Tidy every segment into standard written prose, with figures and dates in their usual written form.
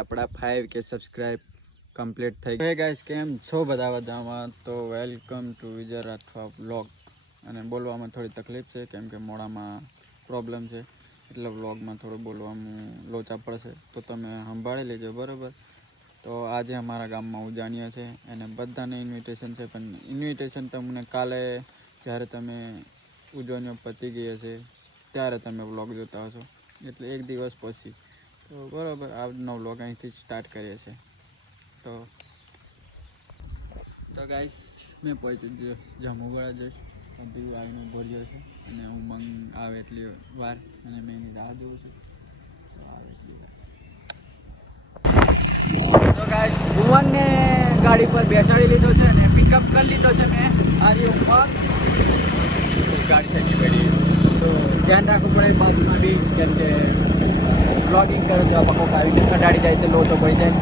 આપણા 5K subscribe complete થઈ ગયા. ગાઈસ કેમ છો બધા બધામાં? તો welcome to Vijay Rathwa vlog. અને બોલવામાં થોડી તકલીફ છે કેમ કે મોડામાં પ્રોબ્લેમ છે, એટલે વ્લોગમાં થોડું બોલવામાં લોચા પડશે, તો તમે સંભાળી લેજો બરાબર. તો આજે અમારા ગામમાં ઉજાણ્યા છે અને બધાને ઇન્વિટેશન છે, પણ ઇન્વિટેશન તમને કાલે જ્યારે તમે ઉજવણીઓ પતી ગઈ હશે ત્યારે તમે વ્લોગ જોતા હશો, એટલે એક દિવસ પછી. તો બરાબર, આજનો વ્લોગ અહીંથી સ્ટાર્ટ કરીએ છીએ. તો ગાઈસ મેં પહોંચી ગયો જામુગોડા જઈશ, પીવું આવીને ભર્યો છે અને ઉમંગ આવે એટલી વાર અને મેં એની રાહ જોઉં છું. તો આવે એટલી વાર. તો ગાઈસ ઉમંગને ગાડી પર બેસાડી લીધો છે અને પિકઅપ કરી લીધો છે મેં. આજે ઉમંગ ગાડી થઈ ગઈ, તો ધ્યાન રાખવું પડે બાજુમાં બી, કેમ કે બ્લોગિંગ કરો તો પકો આવીને કઢાડી જાય તો લોચો પડી જાય,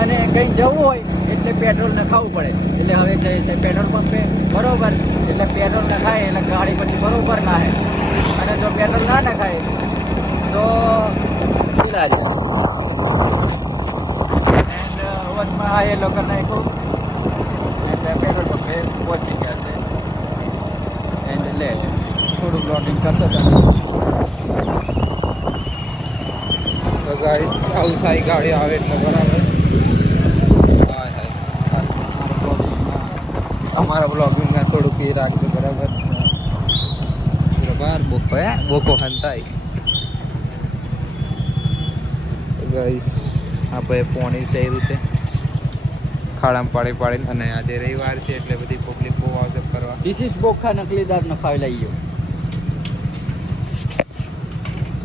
અને કંઈ જવું હોય એટલે પેટ્રોલ નખાવવું પડે. એટલે હવે જઈએ છે પેટ્રોલ પંપે બરાબર, એટલે પેટ્રોલ નખાય એટલે ગાડી પછી બરાબર ના હે, અને જો પેટ્રોલ ના નખાય તો ના જાય. એન્ડ વચમાં હા એ લોકો નાખ્યું એટલે પેટ્રોલ પંપે પહોંચી ગયા છે. એન્ડ લે થોડું બ્લોગિંગ કરતો હતો. તો ગાડી આવું થાય, ગાડી આવે એટલે બરાબર. અમારા બ્લોગિંગમાં થોડુંક એ રાખજો બરાબર. બરાબર બોકો હંતાય. ગાઈસ આપણે પોણી થયેલું છે ખાડામાં પાડીને, અને આજે રવિવાર છે એટલે બધી પબ્લિક બહુ આવશે કરવા. This is બોખા નકલી દાગ નખાવી લઈ ગયો.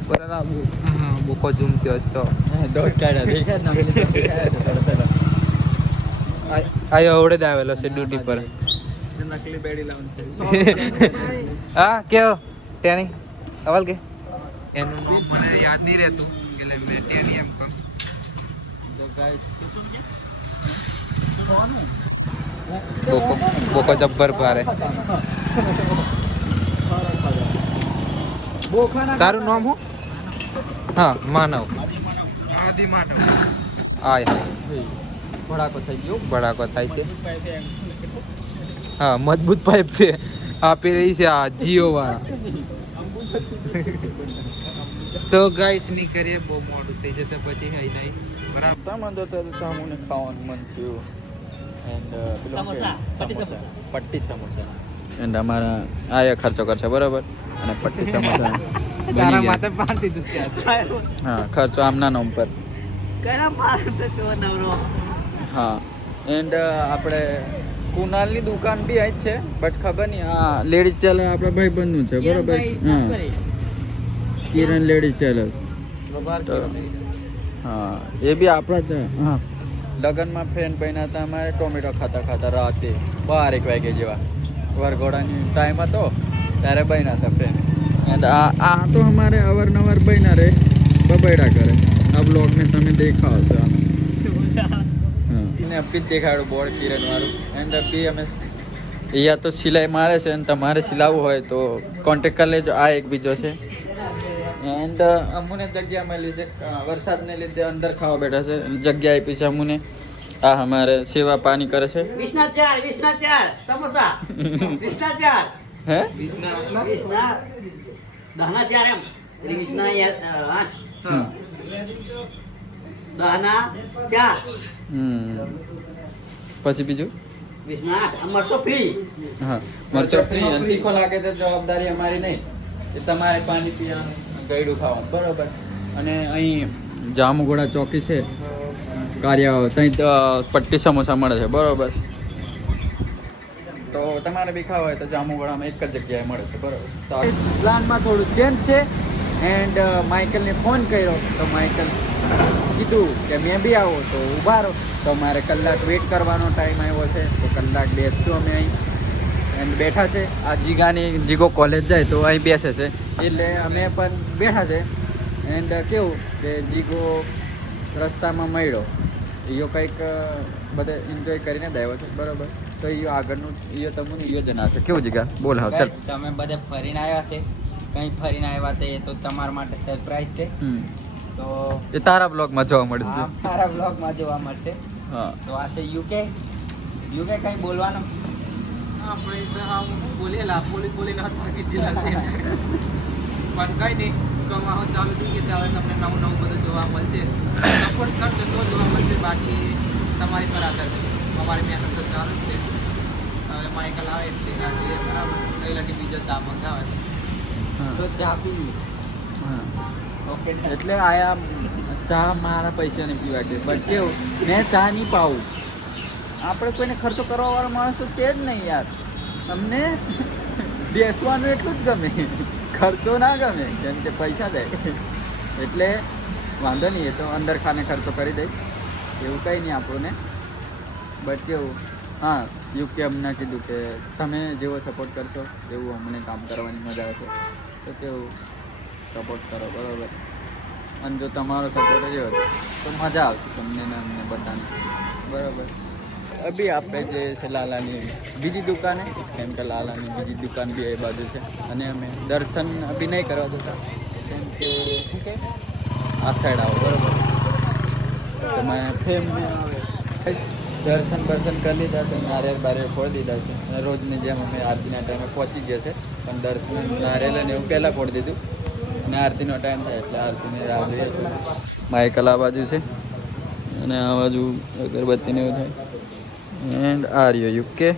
બરાબર, હા બોકો ઝૂમ થયો છો. દોઢ કાઢ્યા દેખાય નકલી આયો ઓવડે જ આવેલો છે ડ્યુટી પર. નકલી બેડી લાવન છે. હા કેવો ટેની અવલ કે એનું નામ મને યાદ નહીં રહેતું, એટલે મેં ટેની એમ કહું. બોકો જબ્બર પારે. તારું નામ શું? હા માનવ. આદિ માનવ. આય ભડાકો થઈ ગયો. ભડાકો થાય છે. હા મજબૂત પાઇપ છે આપી રહી છે આ જીઓ વાળા. તો ગાઈસ ની કરીએ, બહુ મોડું થઈ જશે પછી હઈ નહીં બરાબર. સામાન જોતો તો મને ખાવાનું મન થયું. એન્ડ પટ્ટી સમોસા. એન્ડ અમારા આ ખર્ચો કરશે બરાબર, અને પટ્ટી સમોસા તારા માથે પાણી દીધું. હા ખર્ચો આમના નામ પર. હા એન્ડ આપણે કુનાલની દુકાન બી આવી છે, બટ ખબર નહીં આ લેડીઝ ટેલર આપણા ભાઈબંધનું છે બરાબર. હા કિરણ લેડીઝ ટેલર. હા એ બી આપણા જ. હા લગ્નમાં ફ્રેન્ડ બન્યા હતા અમારે, ટોમેટો ખાતા ખાતા રાતે 12 વાગે જેવા વરઘોડાની ટાઈમ હતો ત્યારે બન્યા હતા ફ્રેન્ડ. એન્ડ આ તો અમારે અવારનવાર બન્યા રહે, બબૈડા કરે. આ બ્લોગને તમે દેખાવ છો આને અપી જ દેખાડું બોર્ડ કિરણ વાળું. એન્ડ અપી અમે અહીંયા તો સિલાઈ મારે છે, અને તમારે સિલાવવું હોય તો કોન્ટેક કરી લેજો. આ એક બીજો છે. એન્ડ અમુને જગ્યા મળી છે, વરસાદને લીધે અંદર ખાવા બેઠા છે, જગ્યા આપી છે અમુને. આ અમારે સેવા પાણી કરે છે. 20 ના 4 સમોસા 20 ના 4 હે 10 ના 4 એમ 20 ના 8 10 ના 4 પછી બીજું 20 ના 8 મરચો ફ્રી. હા મરચો ફ્રી. તીખો લાગે તો જવાબદારી અમારી નહીં, એ તમારે પાણી પીવાનું, ગળ્યું ખાવાનું બરાબર. અને અહીં જામુગોડા ચોકી છે કાર્યાઓ, ત્યાં તો પટ્ટી સમોસા મળે છે બરાબર. તો તમારે બી ખાવા હોય તો જામુગોડામાં એક જ જગ્યાએ મળે છે બરાબર. તો પ્લાનમાં થોડું ચેન્જ છે. એન્ડ માઇકલને ફોન કર્યો તો માઇકલ કીધું કે મેં બી આવો તો ઊભા રહો. તો મારે કલાક વેઇટ કરવાનો ટાઈમ આવ્યો છે, તો કલાક બેસશું અમે અહીં. એન્ડ બેઠા છે. આ જીગો કોલેજ જાય તો અહીં બેસે છે, એટલે અમે પણ બેઠા છે. એન્ડ કેવું કે જીગો રસ્તામાં મળ્યો, એઓ કંઈક બધે એન્જોય કરીને જ આવ્યો છે બરાબર. તો એ આગળનું એ તમને એ જણાવશે. કેવું જીગા બોલ. હા ચાલ. તમે બધે ફરીને આવ્યા છે, કઈ ફરીને આવ્યા તે તો તમારા માટે સરપ્રાઈઝ છે. તો એ તારા બ્લોગમાં જોવા મળશે. આ મારા બ્લોગમાં જોવા મળશે. હા તો આ છે યુકે કંઈ બોલવાનું? આપણે તો આમ બોલેલા બોલીને થાકી ગયેલા છે. પણ કઈ નહીં, કમાવા ચાલુ થઈ ગયા ત્યારે તમને નવું બધું જોવા મળશે. સપોર્ટ કરજો તો જોવા મળશે, બાકી તમારી પર આધાર છે. અમારી મહેનત તો ચાલુ જ છે. હવે માઇકલ આવે એટલે જોઈએ બરાબર, કઈ લાગે બીજો ચા મંગાવે તો ચા પીવી. હા. ઓકે, એટલે આયા ચા મારા પૈસાની પીવા કે બટ કેવું મેં ચા નહીં પાવું. આપણે કોઈને ખર્ચો કરવાવાળા માણસો છે જ નહીં યાર. અમને બેસવાનું એટલું જ ગમે, ખર્ચો ના ગમે, કેમ કે પૈસા દે. એટલે વાંધો નહીં, એ તો અંદર ખાને ખર્ચો કરી દઈશ, એવું કંઈ નહીં આપણને. બટ કેવું, હા, યુકે અમને કીધું કે તમે જેવો સપોર્ટ કરશો એવું અમને કામ કરવાની મજા આવશે. તો કેવું સપોર્ટ કરો બરાબર. અને જો તમારો સપોર્ટ જ હોય તો મજા આવશે તમને ને અમને બધાને બરાબર. અભી આપણે જે છે લાલાની બીજી દુકાન છે, કેમ કે લાલાની બીજી દુકાન બી એ બાજુ છે. અને અમે દર્શન અભી નહીં કરવા દેતા, કેમ કે શું કે આ સાઈડ આવો બરાબર. તમે ફેમને આવે દર્શન કરી લીધા છે, નારિયેલ બારિયેલ ફોડી દીધા છે. અને રોજની જેમ અમે આરતીના ટાઈમે પહોંચી ગયા છે, પણ દર્શન નારિયેલ ને એવું પહેલાં ફોડી દીધું. અને આરતીનો ટાઈમ થાય એટલે આરતીની રાહ જોઈએ છે. માઇકલ આ બાજુ છે અને આ બાજુ અગરબત્તીને એવું થાય. એન્ડ આ રહ્યો યુકે.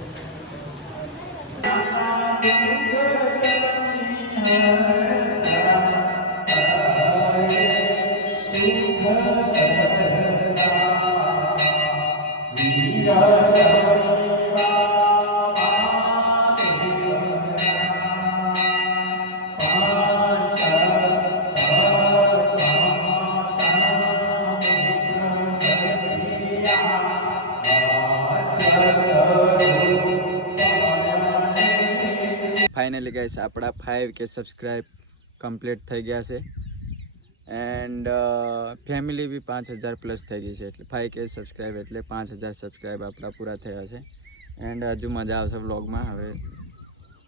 ફાઇનલી ગાઈસ આપણા 5K સબસ્ક્રાઈબ કમ્પ્લીટ થઈ ગયા છે. એન્ડ ફેમિલી બી 5000 પ્લસ થઈ ગઈ છે. એટલે 5K સબસ્ક્રાઈબ એટલે 5000 સબસ્ક્રાઈબ આપણા પૂરા થયા છે. એન્ડ હજુ મજા આવશે વ્લોગમાં. હવે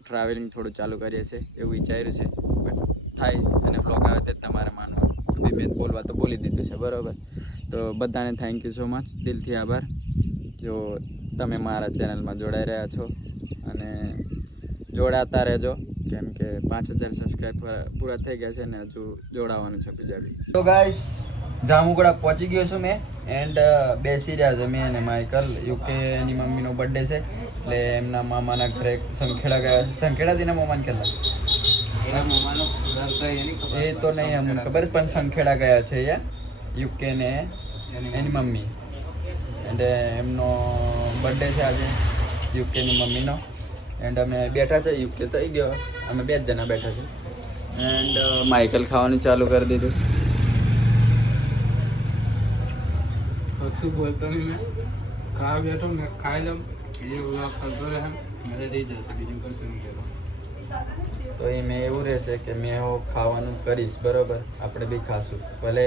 ટ્રાવેલિંગ થોડું ચાલુ કરીએ છીએ એવું વિચાર્યું છે, બટ થાય અને વ્લોગ આવે તે તમારે માનવાનું. મેં બોલવા તો બોલી દીધું છે બરાબર. તો બધાને થેન્ક યુ સો મચ, દિલથી આભાર જો તમે મારા ચેનલમાં જોડાઈ રહ્યા છો અને જોડાતા રહેજો, કેમ કે 5000 સબસ્ક્રાઈબ પૂરા થઈ ગયા છે ને હજુ જોડાવાનું છે બીજા બી. તો ગાઈસ જામુગડા પહોંચી ગયો છું મેં. એન્ડ બેસી રહ્યા છે મેં અને માઇકલ. યુકે એની મમ્મીનો બર્થડે છે એટલે એમના મામાના ઘરે સંખેડા ગયા. સંખેડા દીના મામાને કેટલા એ તો નહીં અમને ખબર, પણ સંખેડા ગયા છે યાર યુકે ને એની મમ્મી. એન્ડ એમનો બર્થડે છે આજે યુકેની મમ્મીનો. એન્ડ અમે બેઠા છે, યુકે થઈ ગયો, અમે 2 જણા બેઠા છે. એન્ડ માઇકલ ખાવાનું ચાલુ કરી દીધું. કશું બોલતો નહીં, મેં ખાવા બેઠો મેં ખાઈ લઉં, બીજો વ્લોગ કરતો રહે, મજા થઈ જશે, બીજું કશું નહીં કહેતો. તો એ મેં એવું રહેશે કે મેં એવું ખાવાનું કરીશ બરાબર. આપણે બી ખાશું, ભલે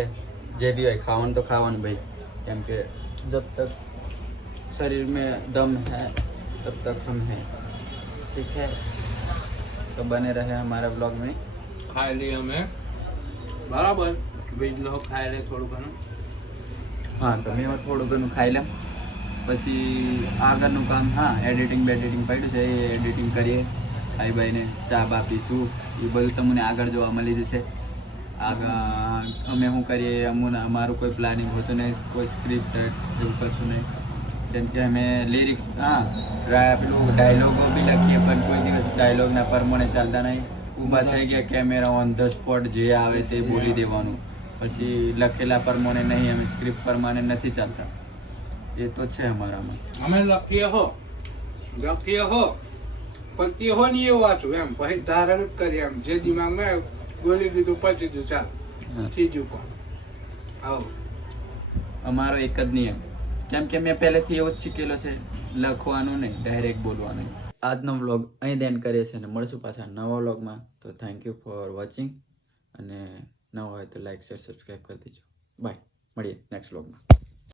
જે બી હોય ખાવાનું તો ખાવાનું ભાઈ, કેમ કે જબ તક શરીર में दम है तब तक हम हैं, ठीक है. तो बने रहे हमारे ब्लॉग में. ખાઈ લઈએ અમે બરાબર, બીજ લોકો ખાઈ લે થોડું ઘણું. હા, તો મેં થોડું ઘણું ખાઈ લઉં, પછી આગળનું કામ હા એડિટિંગ પડ્યું છે, એ એડિટિંગ કરીએ. ભાઈ ભાઈને ચા બા પીશું, એ બધું તમને આગળ જોવા મળી જશે. આગળ અમે શું કરીએ અમારું કોઈ પ્લાનિંગ હોતું નહીં, કોઈ સ્ક્રિપ્ટ એવું કશું નહીં. જેમ કે અમે લિરિક્સ પેલું ડાયલોગો બી લખીએ, પણ કોઈ દિવસ ડાયલોગના પ્રમાણે ચાલતા નહીં. ઊભા થઈ ગયા કેમેરા ઓન ધ સ્પોટ જે આવે તે બોલી દેવાનું. પછી લખેલા પ્રમાણે નહીં, અમે સ્ક્રિપ્ટ પ્રમાણે નથી ચાલતા. એ તો છે અમારામાં. અમે લખીએ હો પણ તે હો નહીં એવું વાંચું એમ, પછી ધારણ જ કરીએ એમ, જે દિમાગમાં આવ્યું બોલી દીધું, પછી દીધું, ચાલ ત્રીજું કોણ આવું. અમારો એક જ નિયમ, કેમ કે મેં પહેલેથી એવો જ શીખેલો છે, લખવાનું નહીં, ડાયરેક્ટ બોલવાનું. આજનો વ્લોગ અહીં જ એન્ડ કરીએ છીએ અને મળશું પાછા નવા વ્લોગમાં. તો થેન્ક યુ ફોર વોચિંગ, અને નવા હોય તો લાઈક શેર સબસ્ક્રાઈબ કરી દેજો. બાય, મળીએ નેક્સ્ટ વ્લોગમાં.